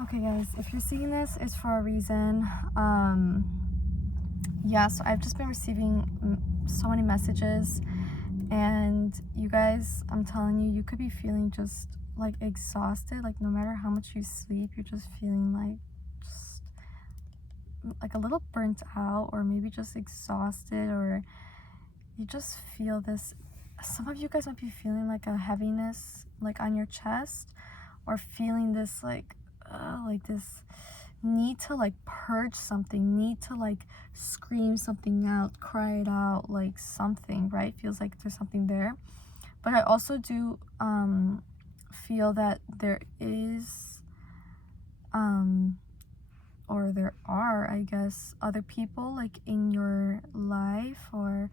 Okay guys, if you're seeing this, it's for a reason. Yeah, so I've just been receiving so many messages, and you guys, I'm telling you, you could be feeling just like exhausted. Like no matter how much you sleep, you're just feeling like a little burnt out, or maybe just exhausted, or you just feel this. Some of you guys might be feeling like a heaviness like on your chest, or feeling this like this need to like purge something, need to like scream something out, cry it out, like something, right? Feels like there's something there. But I also do feel that there is or there are, I guess, other people like in your life, or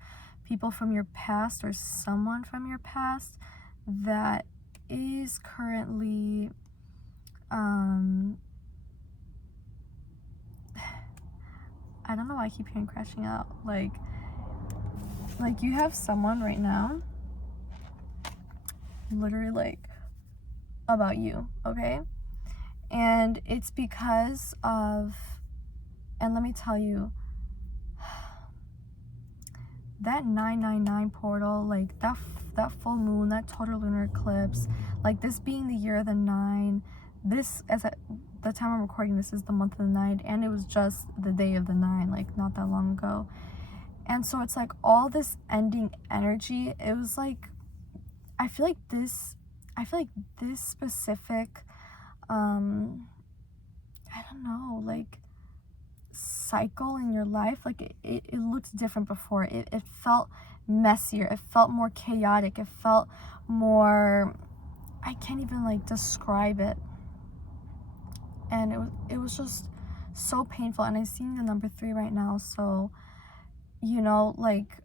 people from your past, or someone from your past that is currently I don't know why I keep hearing crashing out. Like you have someone right now, literally like about you, okay? And it's because of, and let me tell you, that 999 portal, like that full moon, that total lunar eclipse, like this being the year of the 9, this, the time I'm recording this, is the month of the 9, and it was just the day of the 9, like not that long ago. And so it's like all this ending energy. It was like, I feel like this specific I don't know, like cycle in your life, like it looked different before. It felt messier, it felt more chaotic, it felt more, I can't even like describe it. And it was just so painful. And I'm seeing the number 3 right now, so you know, like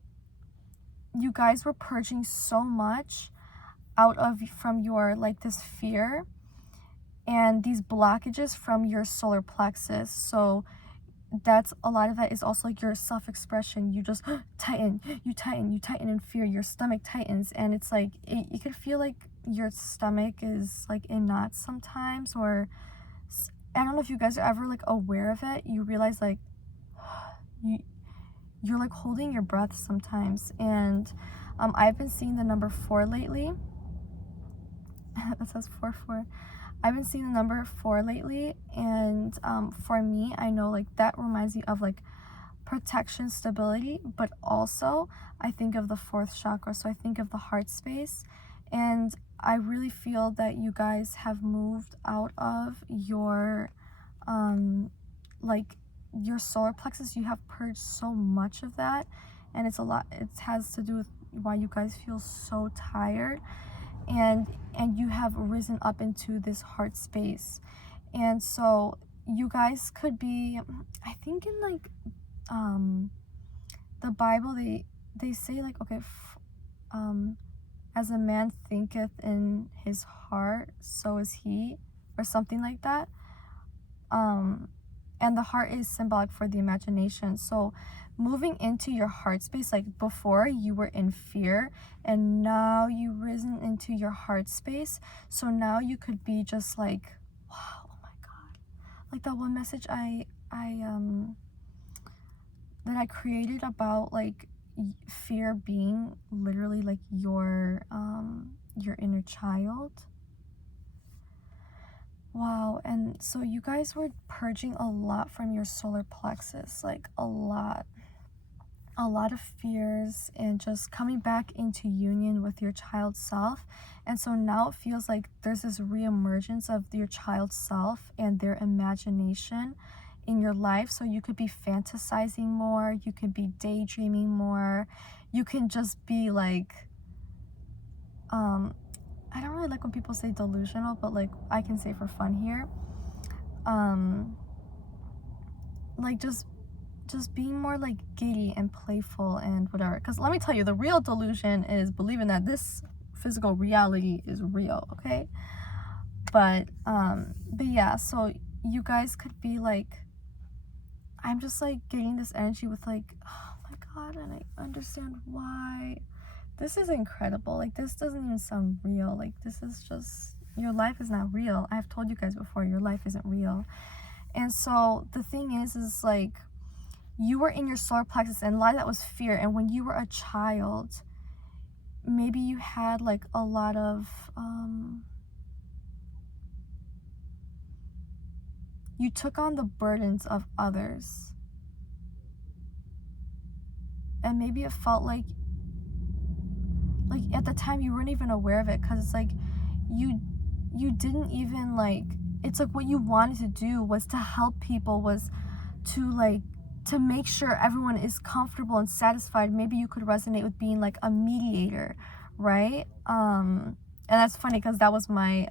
you guys were purging so much out of from your like this fear and these blockages from your solar plexus. So that's a lot of that is also like your self-expression. You just tighten in fear, your stomach tightens, and it's like you could feel like your stomach is like in knots sometimes. Or I don't know if you guys are ever like aware of it. You realize like you're like holding your breath sometimes. And I've been seeing the number 4 lately. That says 4. I've been seeing the number 4 lately, and for me, I know like that reminds me of like protection, stability, but also I think of the 4th chakra, so I think of the heart space. And I really feel that you guys have moved out of your like your solar plexus. You have purged so much of that, and it's a lot. It has to do with why you guys feel so tired, and you have risen up into this heart space. And so you guys could be, I think in like the Bible, they say like, okay, as a man thinketh in his heart, so is he, or something like that. And the heart is symbolic for the imagination. So moving into your heart space, like before you were in fear, and now you've risen into your heart space. So now you could be just like, wow, oh my god, like that one message that I created about like fear being literally like your inner child. Wow. And so you guys were purging a lot from your solar plexus, like a lot of fears, and just coming back into union with your child self. And so now it feels like there's this reemergence of your child self and their imagination in your life. So you could be fantasizing more, you could be daydreaming more, you can just be like I don't really like when people say delusional, but like I can say for fun here, like just being more like giddy and playful and whatever. Because let me tell you, the real delusion is believing that this physical reality is real, okay? But yeah, so you guys could be like, I'm just like getting this energy with like, oh my god, and I understand why. This is incredible. Like this doesn't even sound real. Like this is just your life is not real. I've told you guys before, your life isn't real. And so the thing is like, you were in your solar plexus, and a lot of that was fear. And when you were a child, maybe you had like a lot of you took on the burdens of others, and maybe it felt like at the time you weren't even aware of it, because it's like you didn't even like, it's like what you wanted to do was to help people, was to like to make sure everyone is comfortable and satisfied. Maybe you could resonate with being like a mediator, right? And that's funny because that was my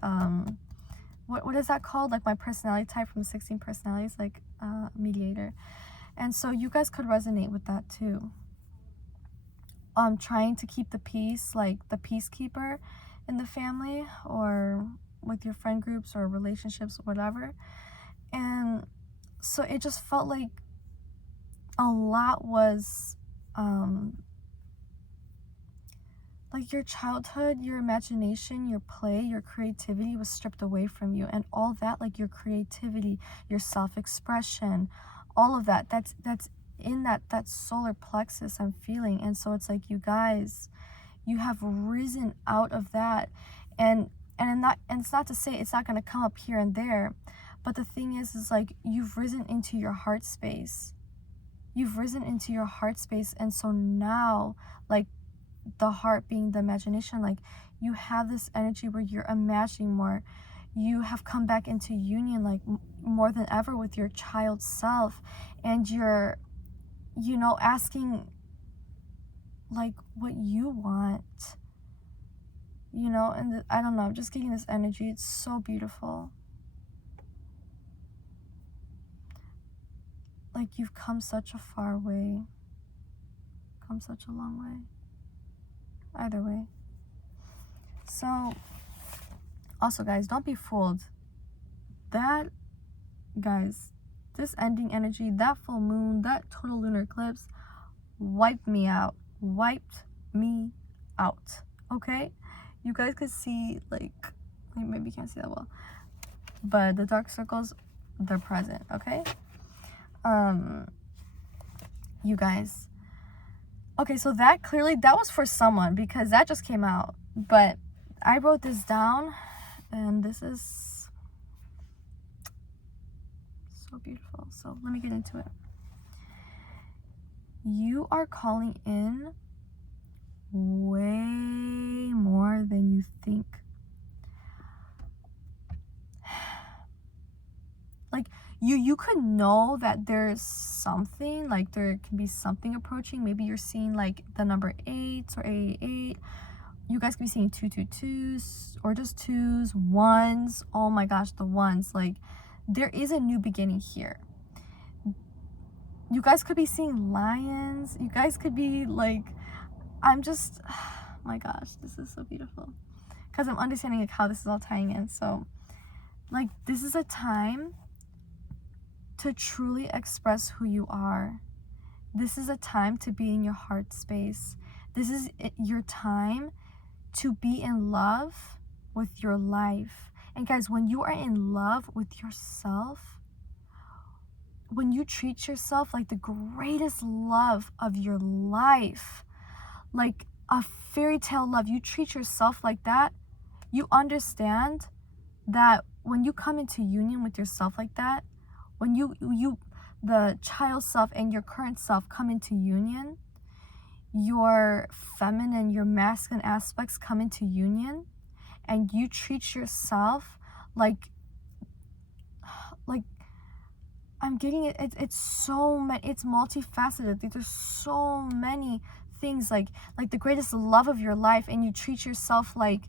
what is that called, like my personality type from the 16 personalities, like mediator. And so you guys could resonate with that too. Trying to keep the peace, like the peacekeeper in the family, or with your friend groups or relationships, whatever. And so it just felt like a lot was like your childhood, your imagination, your play, your creativity was stripped away from you. And all that, like your creativity, your self-expression, all of that, that's in that solar plexus I'm feeling. And so it's like, you guys, you have risen out of that. And it's not to say it's not going to come up here and there, but the thing is like, you've risen into your heart space. You've risen into your heart space. And so now, like, the heart being the imagination, like you have this energy where you're imagining more. You have come back into union, like more than ever, with your child self, and you're, you know, asking like what you want, you know. And I don't know, I'm just getting this energy. It's so beautiful. Like you've come such a far way, come such a long way. Either way. So also, guys, don't be fooled. That, guys, this ending energy, that full moon, that total lunar eclipse wiped me out. Okay? You guys could see, like maybe you can't see that well, but the dark circles, they're present, okay? You guys, okay, so that clearly, that was for someone, because that just came out. But I wrote this down, and this is so beautiful. So let me get into it. You are calling in way more than you think. Like, you could know that there's something, like there can be something approaching. Maybe you're seeing like the number 8 or 888. You guys could be seeing 222s, or just 2s, 1s. Oh my gosh, the 1s. Like, there is a new beginning here. You guys could be seeing lions. You guys could be like, I'm just, oh my gosh, this is so beautiful, because I'm understanding like how this is all tying in. So like, this is a time to truly express who you are. This is a time to be in your heart space. This is your time to be in love with your life. And guys, when you are in love with yourself, when you treat yourself like the greatest love of your life, like a fairy tale love, you treat yourself like that, you understand that when you come into union with yourself like that, when you the child self and your current self come into union, your feminine, your masculine aspects come into union, and you treat yourself like I'm getting it. It's so many. It's multifaceted. There's so many things, like the greatest love of your life, and you treat yourself like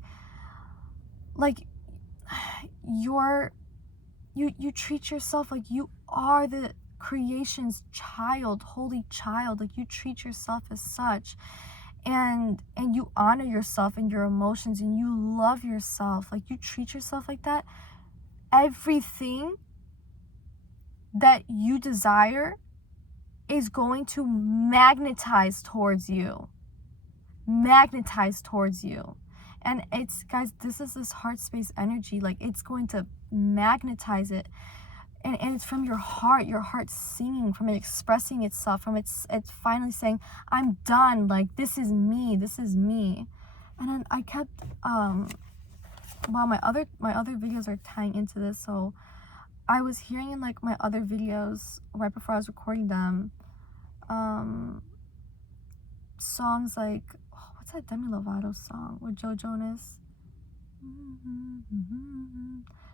you treat yourself like you are the creation's child, holy child. Like, you treat yourself as such, and you honor yourself and your emotions, and you love yourself. Like, you treat yourself like that. Everything that you desire is going to magnetize towards you. And it's, guys, this is this heart space energy. Like, it's going to magnetize it. And it's from your heart singing, from it expressing itself, from it's finally saying, I'm done, like, this is me. And then I kept, well, my other videos are tying into this, so I was hearing in, like, my other videos, right before I was recording them, songs like, oh, what's that Demi Lovato song with Joe Jonas?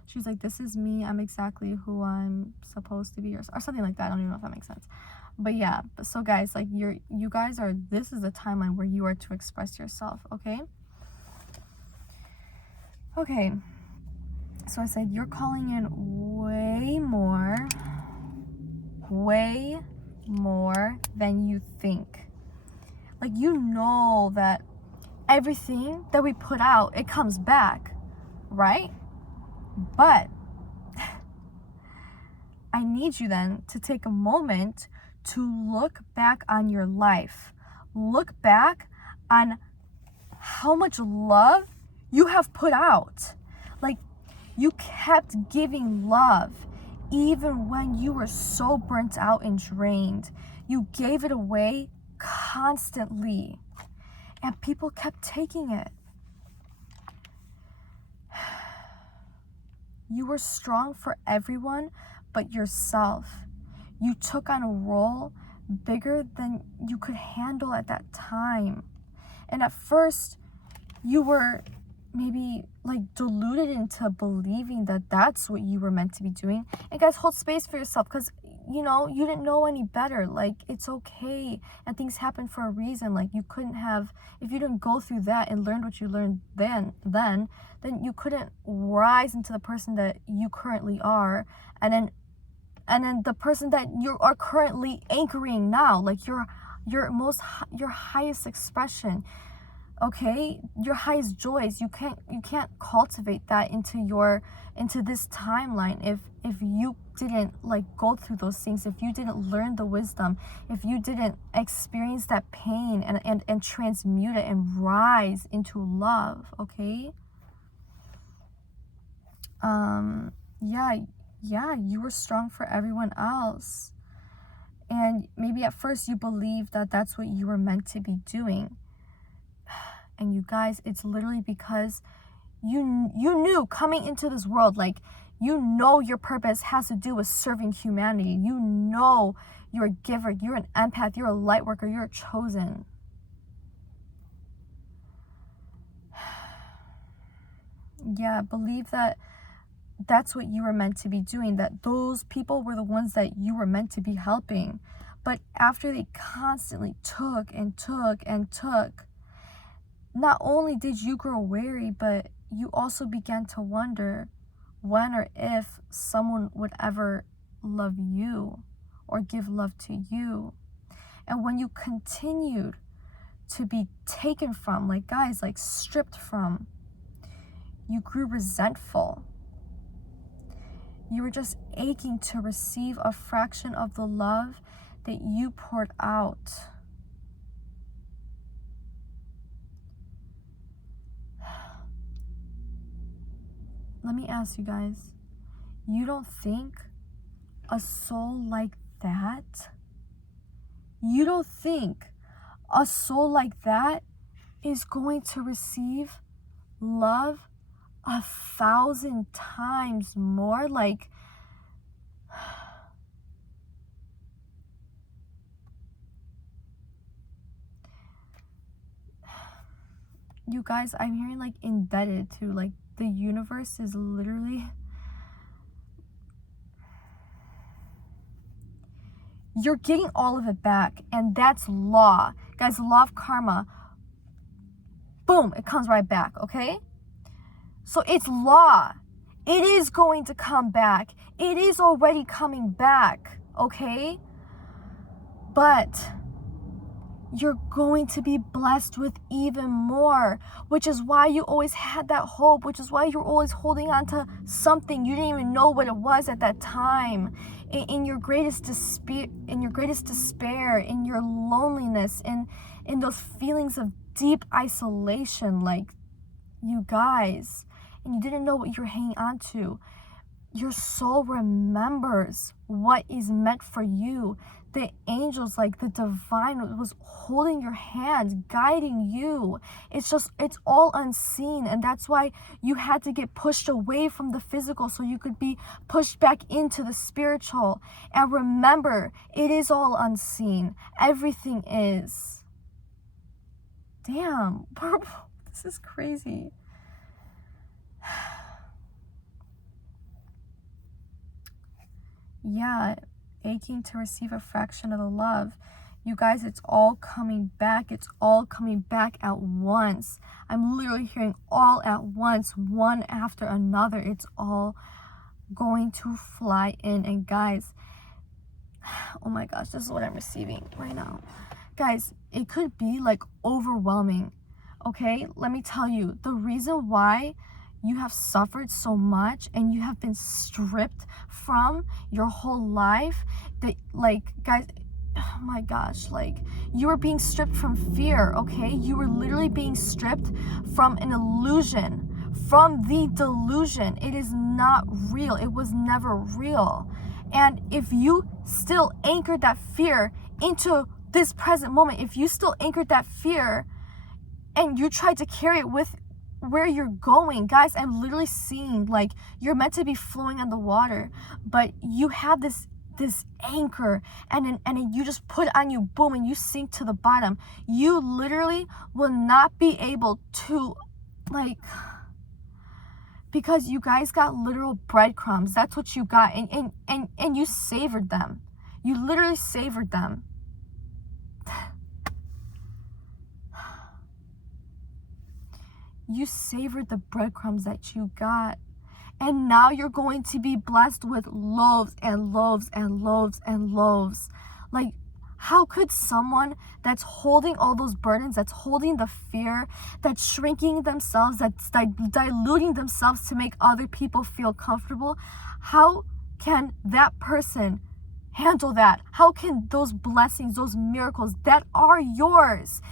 She's like, this is me, I'm exactly who I'm supposed to be, or something like that. I don't even know if that makes sense. But yeah, so guys, like, you guys are, this is the timeline where you are to express yourself, okay? Okay, so I said you're calling in way more than you think. Like, you know that everything that we put out, it comes back, right? But I need you then to take a moment to look back on your life. Look back on how much love you have put out. Like, you kept giving love even when you were so burnt out and drained. You gave it away constantly, and people kept taking it. You were strong for everyone but yourself. You took on a role bigger than you could handle at that time. And at first, you were maybe, like, deluded into believing that that's what you were meant to be doing. And guys, hold space for yourself, because, you know, you didn't know any better. Like, it's okay, and things happen for a reason. Like, you couldn't have, if you didn't go through that and learned what you learned then you couldn't rise into the person that you currently are, and then the person that you are currently anchoring now, like your highest expression. Okay, your highest joys, you can't cultivate that into this timeline if you didn't, like, go through those things, if you didn't learn the wisdom, if you didn't experience that pain and transmute it and rise into love. Okay, yeah, you were strong for everyone else, and maybe at first you believed that that's what you were meant to be doing. And you guys, it's literally because you knew coming into this world, like, you know your purpose has to do with serving humanity. You know you're a giver, you're an empath, you're a light worker, you're chosen. Yeah, believe that that's what you were meant to be doing, that those people were the ones that you were meant to be helping. But after they constantly took and took and took, not only did you grow weary, but you also began to wonder when or if someone would ever love you or give love to you. And when you continued to be taken from, like, guys, like, stripped from, you grew resentful. You were just aching to receive a fraction of the love that you poured out. Let me ask you guys, you don't think a soul like that, you don't think a soul like that is going to receive love 1,000 times more? Like, you guys, I'm hearing, like, indebted to, like, the universe is literally, you're getting all of it back, and that's law. Guys, the law of karma, boom, it comes right back, okay? So it's law. It is going to come back. It is already coming back, okay? But you're going to be blessed with even more, which is why you always had that hope, which is why you're always holding on to something you didn't even know what it was at that time. In your greatest despair, in your loneliness, in those feelings of deep isolation, like, you guys, and you didn't know what you're hanging on to. Your soul remembers what is meant for you. The angels, like the divine, was holding your hand, guiding you. It's all unseen. And that's why you had to get pushed away from the physical so you could be pushed back into the spiritual. And remember, it is all unseen. Everything is. Damn, this is crazy. Yeah, aching to receive a fraction of the love. You guys, it's all coming back. It's all coming back at once. I'm literally hearing all at once, one after another. It's all going to fly in. And guys, oh my gosh, this is what I'm receiving right now. Guys, it could be like overwhelming. Okay, let me tell you, the reason why you have suffered so much and you have been stripped from your whole life, that, like, guys, oh my gosh, like, you were being stripped from fear. Okay, you were literally being stripped from an illusion, from the delusion. It is not real. It was never real. And if you still anchored that fear into this present moment, if you still anchored that fear and you tried to carry it with where you're going, guys, I'm literally seeing like you're meant to be flowing on the water, but you have this anchor, and then you just put it on you, boom, and you sink to the bottom. You literally will not be able to, like, because you guys got literal breadcrumbs. That's what you got, and you savored them. You literally savored them. You savored the breadcrumbs that you got. And now you're going to be blessed with loaves and loaves and loaves and loaves. Like, how could someone that's holding all those burdens, that's holding the fear, that's shrinking themselves, that's diluting themselves to make other people feel comfortable, how can that person handle that? How can those blessings, those miracles that are yours,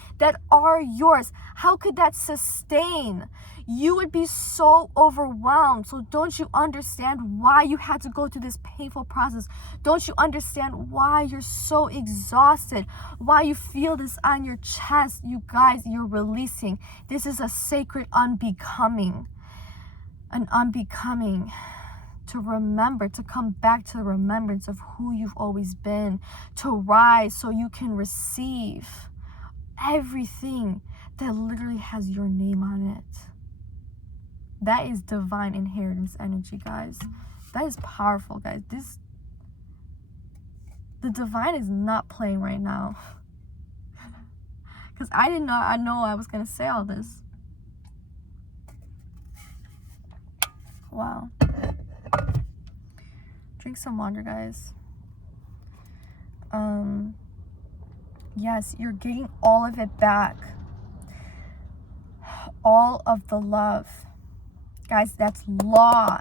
how could that sustain? You would be so overwhelmed. So don't you understand why you had to go through this painful process? Don't you understand why you're so exhausted? Why you feel this on your chest? You guys, you're releasing. This is a sacred unbecoming. An unbecoming. To remember, to come back to the remembrance of who you've always been, to rise so you can receive everything that literally has your name on it. That is divine inheritance energy, guys. That is powerful, guys. The divine is not playing right now. Because I know I was going to say all this. Wow. Drink some water, guys. Yes, you're getting all of it back. All of the love. Guys, that's law.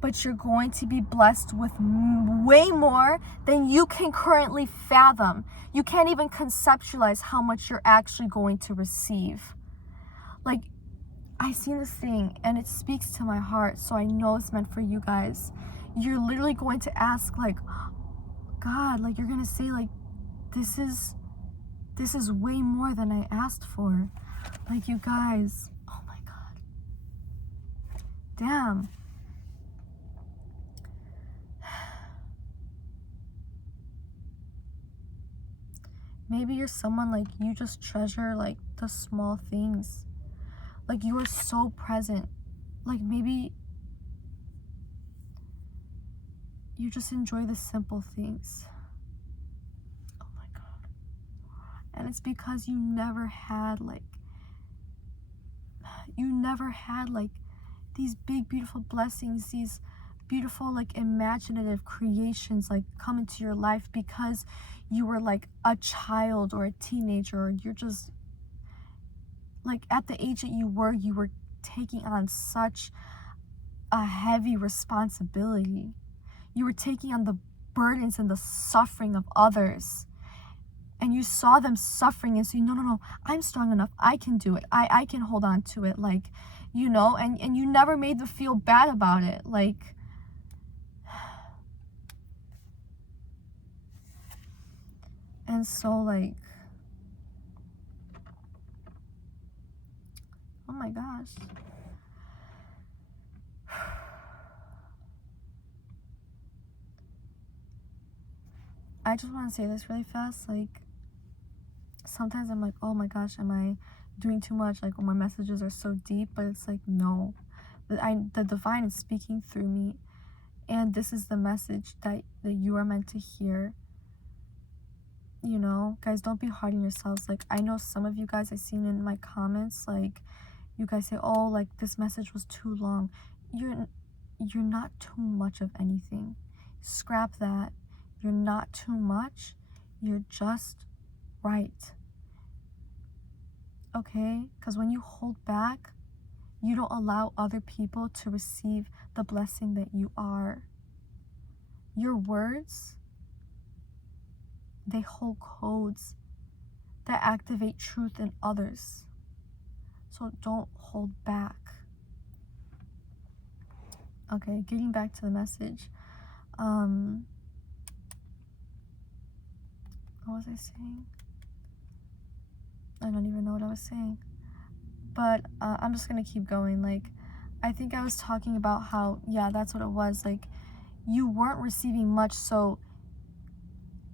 But you're going to be blessed with way more than you can currently fathom. You can't even conceptualize how much you're actually going to receive. Like, I see this thing and it speaks to my heart, so I know it's meant for you guys. You're literally going to ask, like, God, like, you're going to say, like, this is way more than I asked for. Like, you guys, oh my God. Damn. Maybe you're someone, like, you just treasure, like, the small things. Like, you are so present. Like, maybe you just enjoy the simple things. Oh my God. And it's because you never had these big, beautiful blessings, these beautiful, like, imaginative creations, like, come into your life because you were, like, a child or a teenager, or you're just, like, at the age that you were taking on such a heavy responsibility. You were taking on the burdens and the suffering of others. and you saw them suffering, and so no, I'm strong enough, I can do it, I can hold on to it, like, you know, and you never made them feel bad about it, like, and so, like, oh my gosh. I just want to say this really fast, like, sometimes I'm like, oh my gosh, am I doing too much? Like, oh, my messages are so deep, but it's like, no. The divine is speaking through me, and this is the message that you are meant to hear. You know, guys, don't be hard on yourselves. Like, I know some of you guys, I've seen in my comments, like, you guys say, oh, like, this message was too long. You're not too much of anything. Scrap that. You're not too much. You're just right. Okay? Because when you hold back, you don't allow other people to receive the blessing that you are. Your words, they hold codes that activate truth in others. So don't hold back. Okay, getting back to the message. What was I saying? I don't even know what I was saying. But I'm just gonna keep going. Like, I think I was talking about how, yeah, that's what it was. Like, you weren't receiving much, so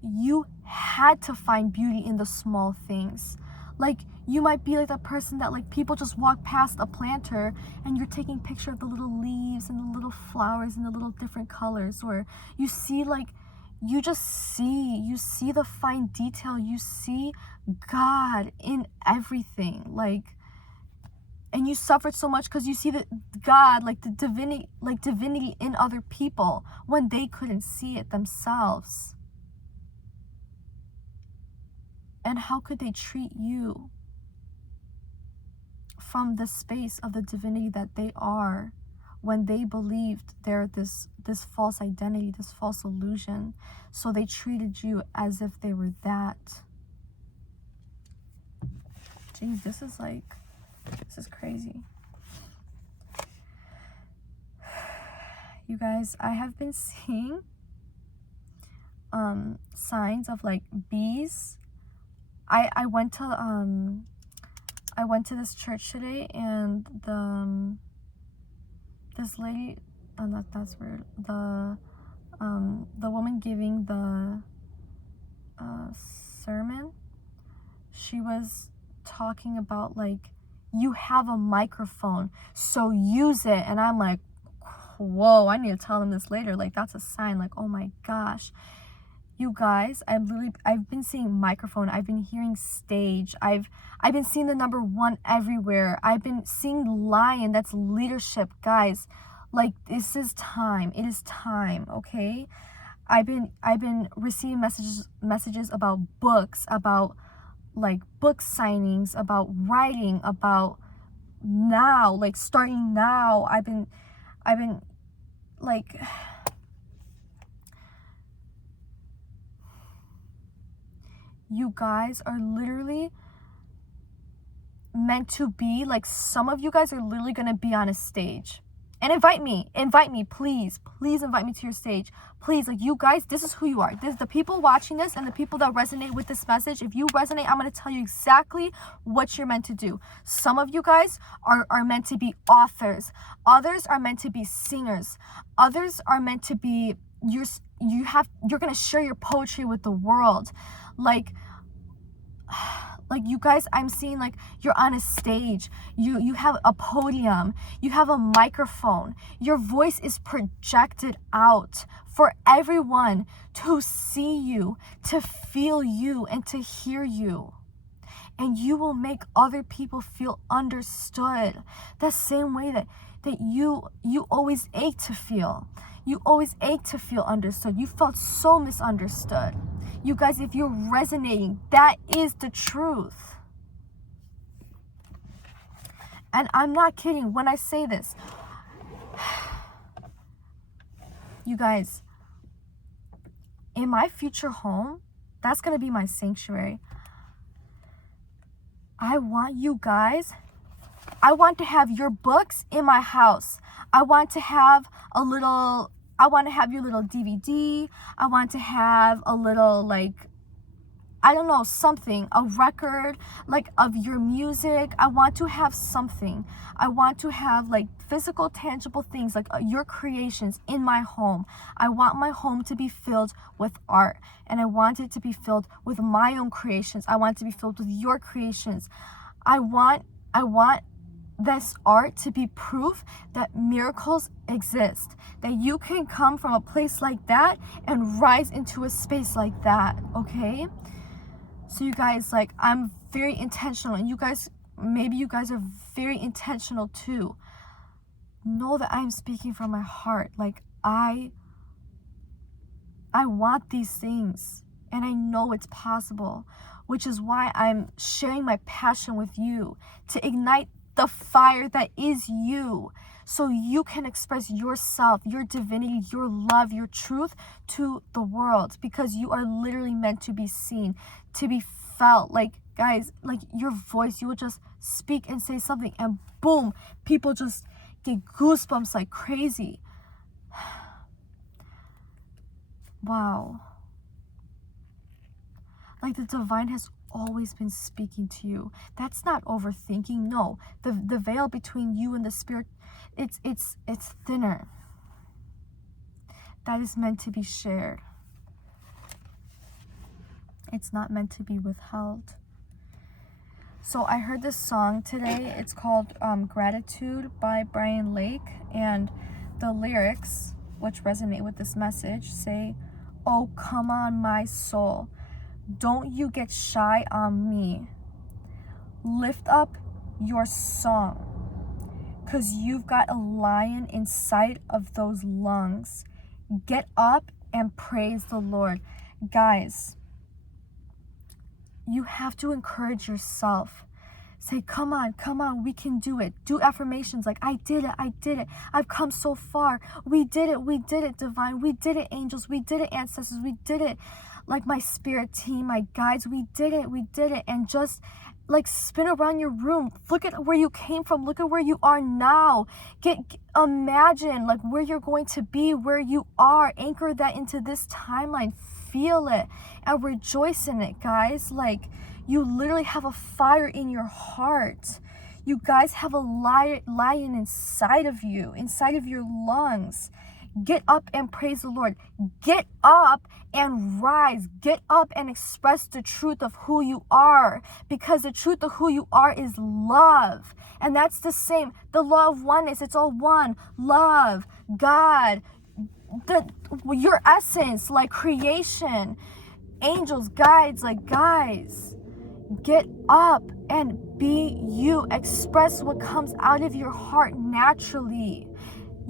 you had to find beauty in the small things. Like, you might be like that person that, like, people just walk past a planter and you're taking picture of the little leaves and the little flowers and the little different colors, or you see, like, you see the fine detail, you see God in everything, like, and you suffered so much because you see that God, like, the divinity in other people when they couldn't see it themselves. And how could they treat you from the space of the divinity that they are when they believed they're this false identity, this false illusion? So they treated you as if they were that. Jeez, this is crazy. You guys, I have been seeing signs of, like, bees. I went to this church today, and this lady, that's weird. The woman giving the sermon, she was talking about, like, you have a microphone, so use it. And I'm like, whoa, I need to tell them this later. Like, that's a sign. Like, oh my gosh. You guys, I've been seeing microphone, I've been hearing stage, I've been seeing the number 1 everywhere. I've been seeing lion, that's leadership, guys. Like, this is time. It is time, okay? I've been receiving messages about books, about, like, book signings, about writing, about now, like, starting now. I've been like, you guys are literally meant to be, like, some of you guys are literally gonna be on a stage. And invite me, please invite me to your stage. Please, like, you guys, this is who you are. This, the people watching this and the people that resonate with this message, if you resonate, I'm gonna tell you exactly what you're meant to do. Some of you guys are meant to be authors. Others are meant to be singers. Others are meant to be, you're gonna share your poetry with the world. Like, you guys, I'm seeing, like, you're on a stage, you have a podium, you have a microphone, your voice is projected out for everyone to see you, to feel you, and to hear you. And you will make other people feel understood the same way that you always ache to feel. You always ache to feel understood. You felt so misunderstood. You guys, if you're resonating, that is the truth. And I'm not kidding when I say this. You guys, in my future home, That's going to be my sanctuary. I want you guys, I want to have your books in my house. I want to have your little DVD. I want to have a little, like, I don't know, something, a record, like, of your music. I want to have something. I want to have, like, physical, tangible things, like your creations in my home. I want my home to be filled with art, and I want it to be filled with my own creations. I want it to be filled with your creations. I want this art to be proof that miracles exist, that you can come from a place like that and rise into a space like that, okay? So you guys, like, I'm very intentional, and you guys, maybe you guys are very intentional too. Know that I'm speaking from my heart. Like, I want these things, and I know it's possible, which is why I'm sharing my passion with you, to ignite the fire that is you, so you can express yourself, your divinity, your love, your truth to the world, because you are literally meant to be seen, to be felt. Like, guys, like, your voice, you will just speak and say something, and boom, people just get goosebumps like crazy. Wow. Like, the divine has always been speaking to you. That's not overthinking. No, the veil between you and the spirit, it's thinner. That is meant to be shared. It's not meant to be withheld. So I heard this song today. It's called Gratitude by Brian Lake, and the lyrics, which resonate with this message, say, "Oh, come on, my soul. Don't you get shy on me. Lift up your song, 'cause you've got a lion inside of those lungs. Get up and praise the Lord." Guys, you have to encourage yourself. Say, come on, we can do it. Do affirmations like, I did it. I've come so far. We did it, divine. We did it, angels. We did it, ancestors. We did it. Like, my spirit team, my guides, we did it. And just, like, spin around your room. Look at where you came from. Look at where you are now. Imagine, like, where you're going to be, where you are. Anchor that into this timeline. Feel it and rejoice in it, guys. Like, you literally have a fire in your heart. You guys have a lion inside of you, inside of your lungs. Get up and praise the Lord. Get up and rise. Get up and express the truth of who you are, because the truth of who you are is love. And that's the same. The law of oneness, it's all one. Love, God, your essence, like creation, angels, guides, like, guys, get up and be you. Express what comes out of your heart naturally.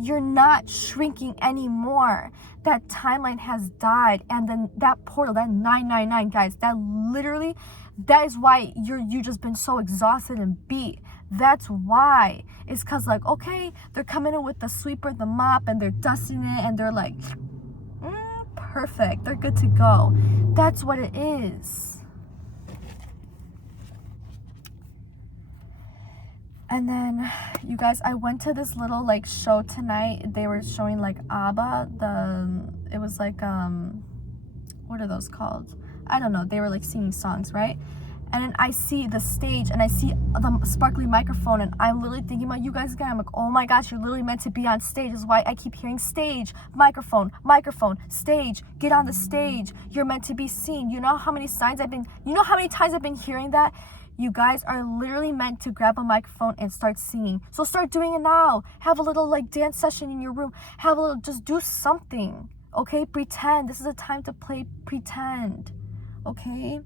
You're not shrinking anymore. That timeline has died, and then that portal, that 999, guys, that is why you just been so exhausted and beat. That's why. It's because, like, okay, they're coming in with the sweeper, the mop, and they're dusting it, and they're like, perfect, they're good to go. That's what it is. And then, you guys, I went to this little, like, show tonight. They were showing, like, ABBA. It was like, what are those called? I don't know. They were, like, singing songs, right? And then I see the stage, and I see the sparkly microphone, and I'm literally thinking about you guys again. I'm like, oh my gosh, you're literally meant to be on stage. This is why I keep hearing stage, microphone, stage. Get on the stage. You're meant to be seen. You know how many times I've been hearing that? You guys are literally meant to grab a microphone and start singing. So start doing it now. Have a little, like, dance session in your room. Just do something, okay? Pretend. This is a time to play pretend, okay?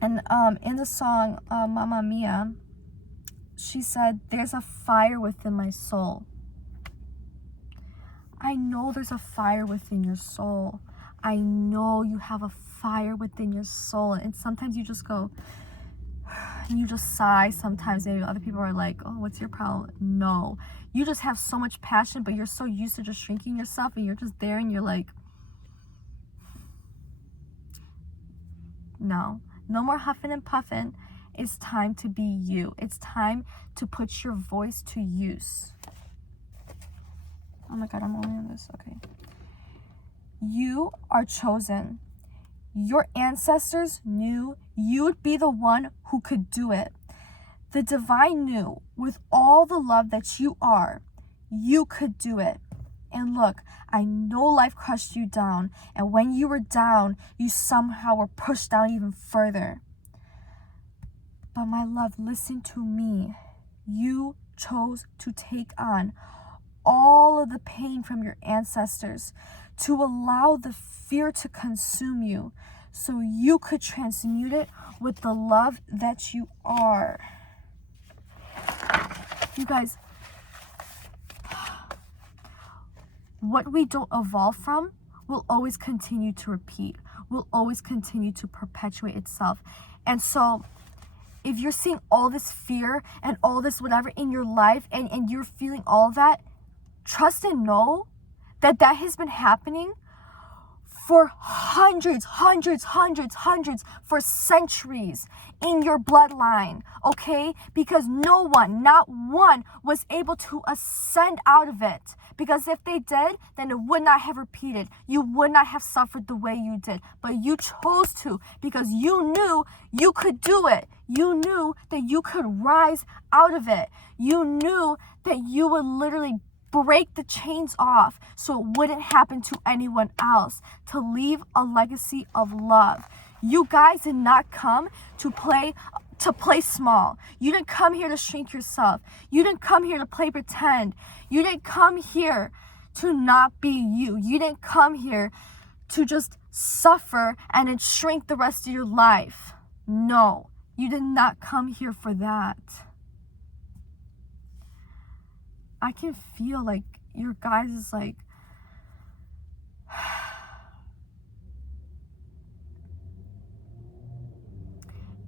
And in the song Mamma Mia, she said, "There's a fire within my soul." I know there's a fire within your soul. I know you have a fire within your soul. And sometimes you just go, and you just sigh sometimes. Maybe other people are like, oh, what's your problem? No. You just have so much passion, but you're so used to just shrinking yourself, and you're just there, and you're like, No more huffing and puffing. It's time to be you. It's time to put your voice to use. Oh my God, I'm only on this. Okay. You are chosen. Your ancestors knew you'd be the one who could do it. The divine knew with all the love that you are, you could do it. And look, I know life crushed you down, and when you were down, you somehow were pushed down even further. But my love, listen to me. You chose to take on all of the pain from your ancestors, to allow the fear to consume you, so you could transmute it with the love that you are. You guys, what we don't evolve from will always continue to repeat, will always continue to perpetuate itself. And so if you're seeing all this fear and all this whatever in your life, and you're feeling all that, trust and know that that has been happening for hundreds, for centuries in your bloodline, okay? Because no one, not one, was able to ascend out of it. Because if they did, then it would not have repeated. You would not have suffered the way you did. But you chose to, because you knew you could do it. You knew that you could rise out of it. You knew that you would literally break the chains off so it wouldn't happen to anyone else, to leave a legacy of love. You guys did not come to play small. You didn't come here to shrink yourself. You didn't come here to play pretend. You didn't come here to not be you. You didn't come here to just suffer and then shrink the rest of your life. No, you did not come here for that. I can feel like your guys is like,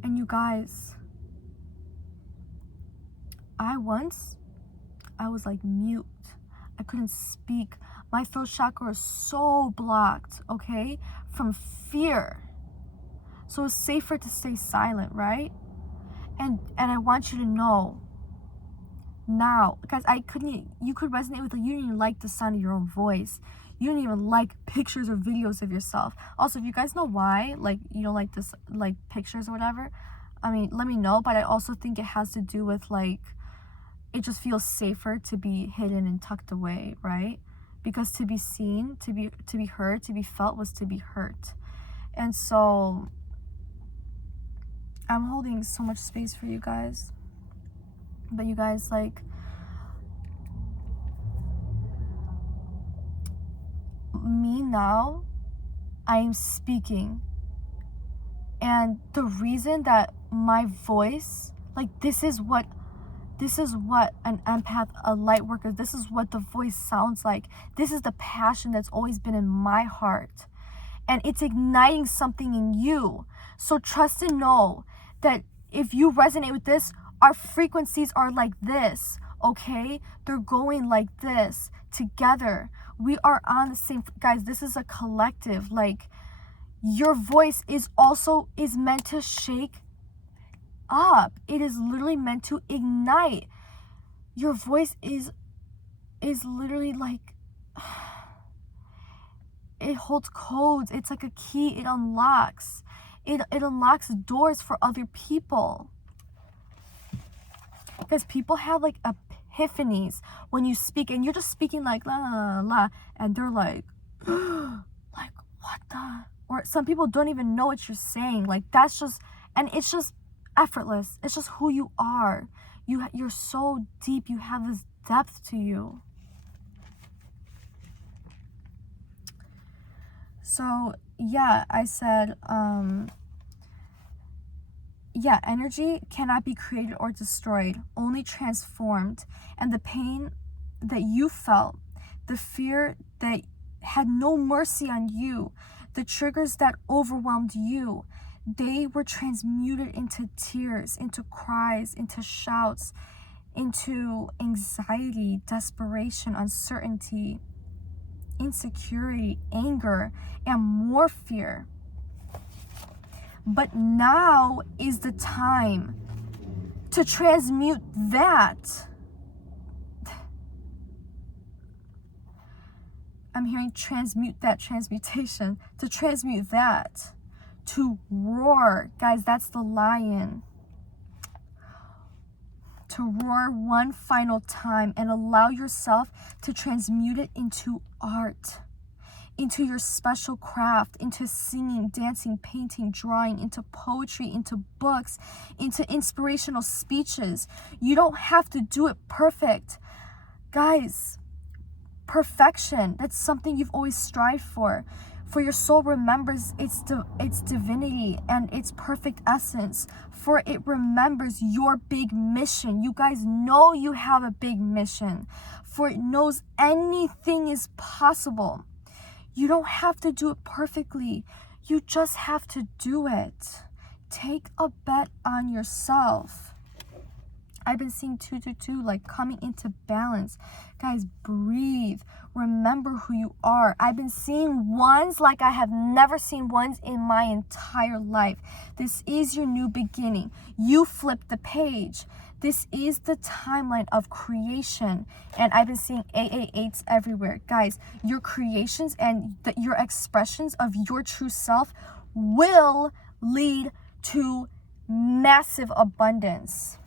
and you guys, I was like mute. I couldn't speak. My throat chakra was so blocked, okay, from fear. So it's safer to stay silent, right? And I want you to know now, guys, you could resonate with it. You didn't even like the sound of your own voice. You didn't even like pictures or videos of yourself. Also, if you guys know why, like, you don't like this, like, pictures or whatever, I mean, let me know. But I also think it has to do with, like, it just feels safer to be hidden and tucked away, right? Because to be seen, to be heard, to be felt was to be hurt. And so I'm holding so much space for you guys. But you guys, like, me now, I am speaking. And the reason that my voice, like, this is what an empath, a light worker, this is what the voice sounds like. This is the passion that's always been in my heart. And it's igniting something in you. So trust and know that if you resonate with this, our frequencies are like this, okay? They're going like this together. We are on the same, guys, this is a collective. Like, your voice is meant to shake up. It is literally meant to ignite. Your voice is literally like, it holds codes. It's like a key. It unlocks. It unlocks doors for other people. Because people have like epiphanies when you speak, and you're just speaking like la la la, and they're like, like, what the? Or some people don't even know what you're saying. Like, that's just, and it's just effortless. It's just who you are. You're so deep. You have this depth to you. So yeah, I said, yeah, energy cannot be created or destroyed, only transformed. And the pain that you felt, the fear that had no mercy on you, the triggers that overwhelmed you, they were transmuted into tears, into cries, into shouts, into anxiety, desperation, uncertainty, insecurity, anger, and more fear. But now is the time to transmute that. I'm hearing transmute that, transmutation. To transmute that. To roar. Guys, that's the lion. To roar one final time and allow yourself to transmute it into art, into your special craft, into singing, dancing, painting, drawing, into poetry, into books, into inspirational speeches. You don't have to do it perfect. Guys, perfection, that's something you've always strived for. For your soul remembers its divinity and its perfect essence. For it remembers your big mission. You guys know you have a big mission. For it knows anything is possible. You don't have to do it perfectly. You just have to do it. Take a bet on yourself. I've been seeing 222 like coming into balance. Guys, breathe. Remember who you are. I've been seeing ones like I have never seen ones in my entire life. This is your new beginning. You flipped the page. This is the timeline of creation. And I've been seeing 888s everywhere. Guys, your creations and your expressions of your true self will lead to massive abundance.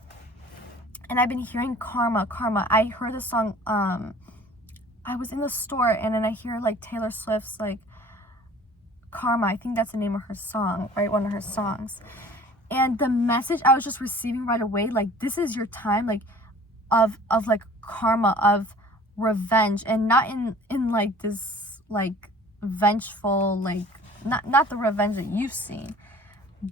And I've been hearing karma. I heard the song, I was in the store and then I hear like Taylor Swift's like Karma. I think that's the name of her song, right? One of her songs. And the message I was just receiving right away, like this is your time, like of like karma, of revenge, and not in like this like vengeful, like not the revenge that you've seen,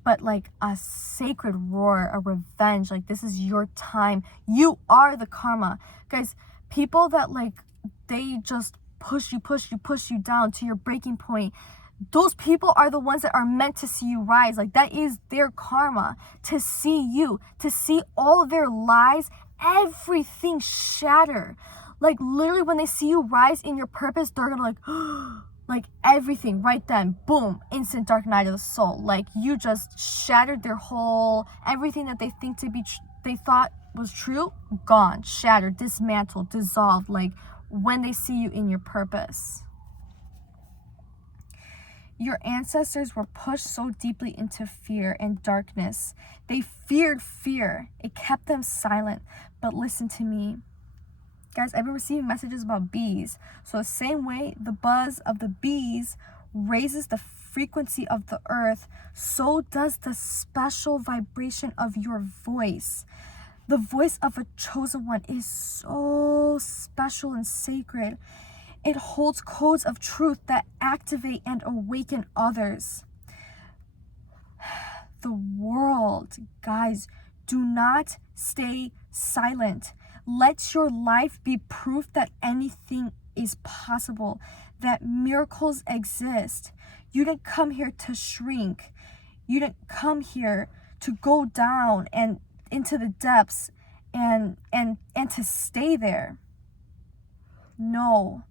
but like a sacred roar, a revenge. Like this is your time. You are the karma. Guys, people that like, they just push you down to your breaking point. Those people are the ones that are meant to see you rise. Like that is their karma, to see you, to see all their lies, everything shatter. Like literally when they see you rise in your purpose, they're gonna like, like everything right then, boom, instant dark night of the soul. Like you just shattered their whole, everything that they think to be, they thought was true, gone, shattered, dismantled, dissolved. Like when they see you in your purpose. Your ancestors were pushed so deeply into fear and darkness. They feared fear. It kept them silent. But listen to me. Guys, I've been receiving messages about bees. So the same way the buzz of the bees raises the frequency of the earth, so does the special vibration of your voice. The voice of a chosen one is so special and sacred. It holds codes of truth that activate and awaken others. The world, guys, do not stay silent. Let your life be proof that anything is possible, that miracles exist. You didn't come here to shrink. You didn't come here to go down and into the depths and to stay there. No.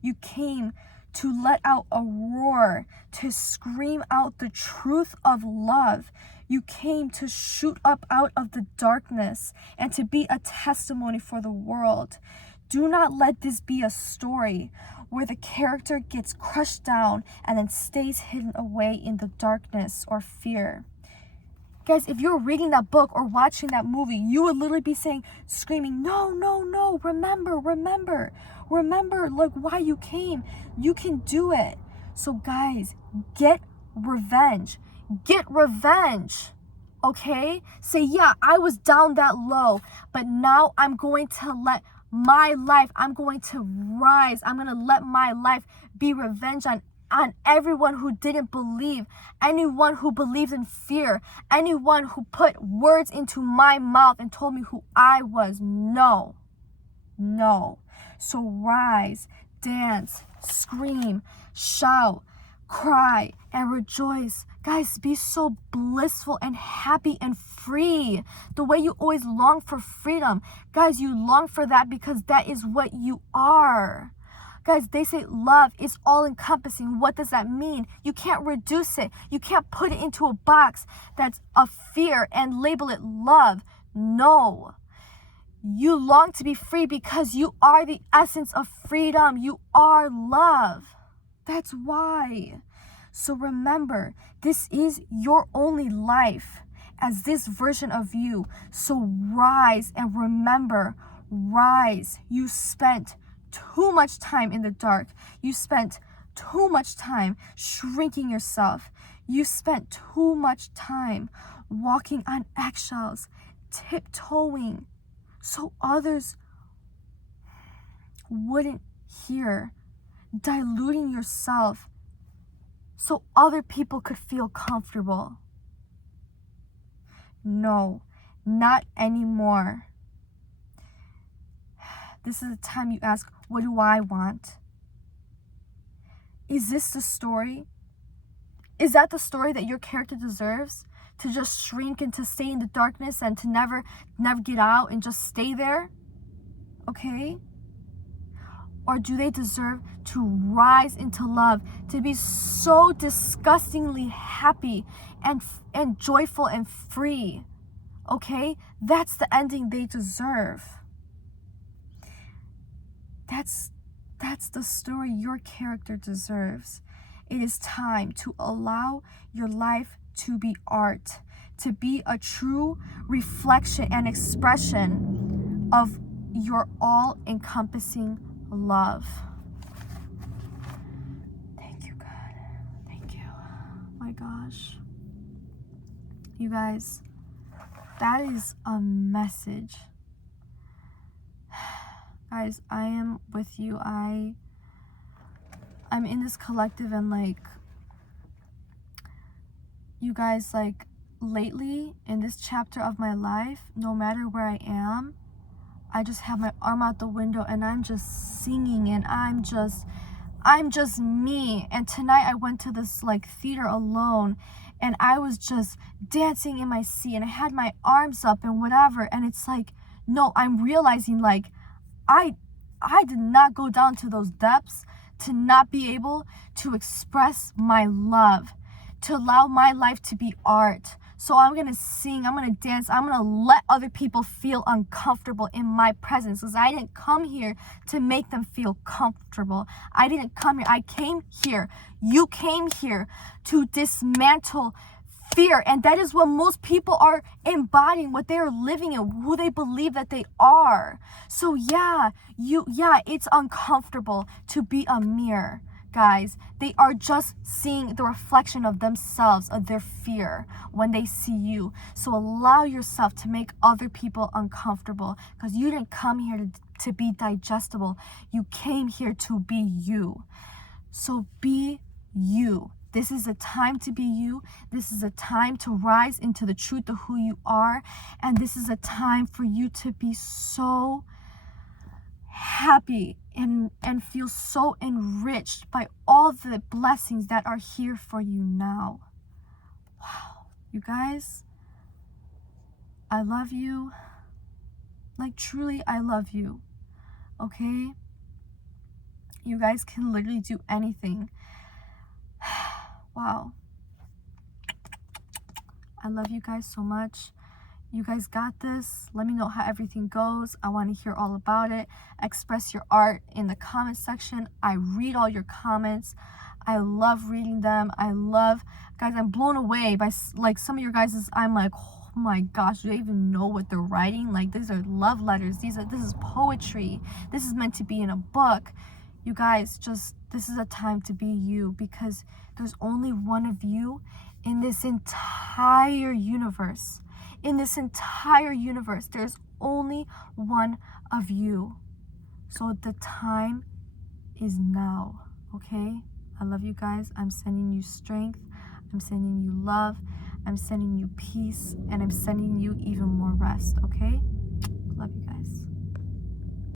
You came to let out a roar, to scream out the truth of love. You came to shoot up out of the darkness and to be a testimony for the world. Do not let this be a story where the character gets crushed down and then stays hidden away in the darkness or fear. Guys, if you're reading that book or watching that movie, you would literally be saying, screaming, no, remember, like why you came. You can do it. So guys, get revenge, okay? Say, yeah, I was down that low, but now I'm going to let my life, I'm going to rise. I'm going to let my life be revenge on everyone who didn't believe, anyone who believed in fear, anyone who put words into my mouth and told me who I was. No. So rise, dance, scream, shout, cry, and rejoice. Guys, be so blissful and happy and free. The way you always long for freedom. Guys, you long for that because that is what you are. Guys, they say love is all-encompassing. What does that mean? You can't reduce it. You can't put it into a box that's of fear and label it love. No. You long to be free because you are the essence of freedom. You are love. That's why. So remember, this is your only life as this version of you. So rise and remember, rise. You spent too much time in the dark. You spent too much time shrinking yourself. You spent too much time walking on eggshells, tiptoeing, so others wouldn't hear, diluting yourself so other people could feel comfortable. No, not anymore. This is the time you ask, what do I want? Is this the story? Is that the story that your character deserves? To just shrink and to stay in the darkness and to never get out and just stay there? Okay? Or do they deserve to rise into love, to be so disgustingly happy and joyful and free? Okay? That's the ending they deserve. That's the story your character deserves. It is time to allow your life to be art, to be a true reflection and expression of your all-encompassing love. Thank you, God. Thank you. My gosh. You guys, that is a message. Guys, I am with you. I'm in this collective, and like, you guys, like, lately in this chapter of my life, no matter where I am, I just have my arm out the window and I'm just singing, and I'm just me. And tonight I went to this like theater alone, and I was just dancing in my seat, and I had my arms up and whatever. And it's like, no, I'm realizing like I did not go down to those depths to not be able to express my love, to allow my life to be art. So I'm going to sing, I'm going to dance, I'm going to let other people feel uncomfortable in my presence, because I didn't come here to make them feel comfortable. I didn't come here. I came here. You came here to dismantle fear, and that is what most people are embodying, what they are living in, who they believe that they are. So yeah, it's uncomfortable to be a mirror, guys. They are just seeing the reflection of themselves, of their fear when they see you. So allow yourself to make other people uncomfortable, because you didn't come here to be digestible. You came here to be you. So be you. This is a time to be you. This is a time to rise into the truth of who you are. And this is a time for you to be so happy and feel so enriched by all the blessings that are here for you now. Wow. You guys, I love you. Like, truly, I love you. Okay? You guys can literally do anything. Wow. I love you guys so much. You guys got this. Let me know how everything goes. I want to hear all about it. Express your art in the comment section. I read all your comments. I love reading them. Guys, I'm blown away by like some of your guys'. I'm like, oh my gosh, do they even know what they're writing? Like, these are love letters. This is poetry. This is meant to be in a book. You guys, this is a time to be you, because there's only one of you in this entire universe. In this entire universe, there's only one of you. So the time is now, okay? I love you guys. I'm sending you strength. I'm sending you love. I'm sending you peace. And I'm sending you even more rest, okay? Love you guys.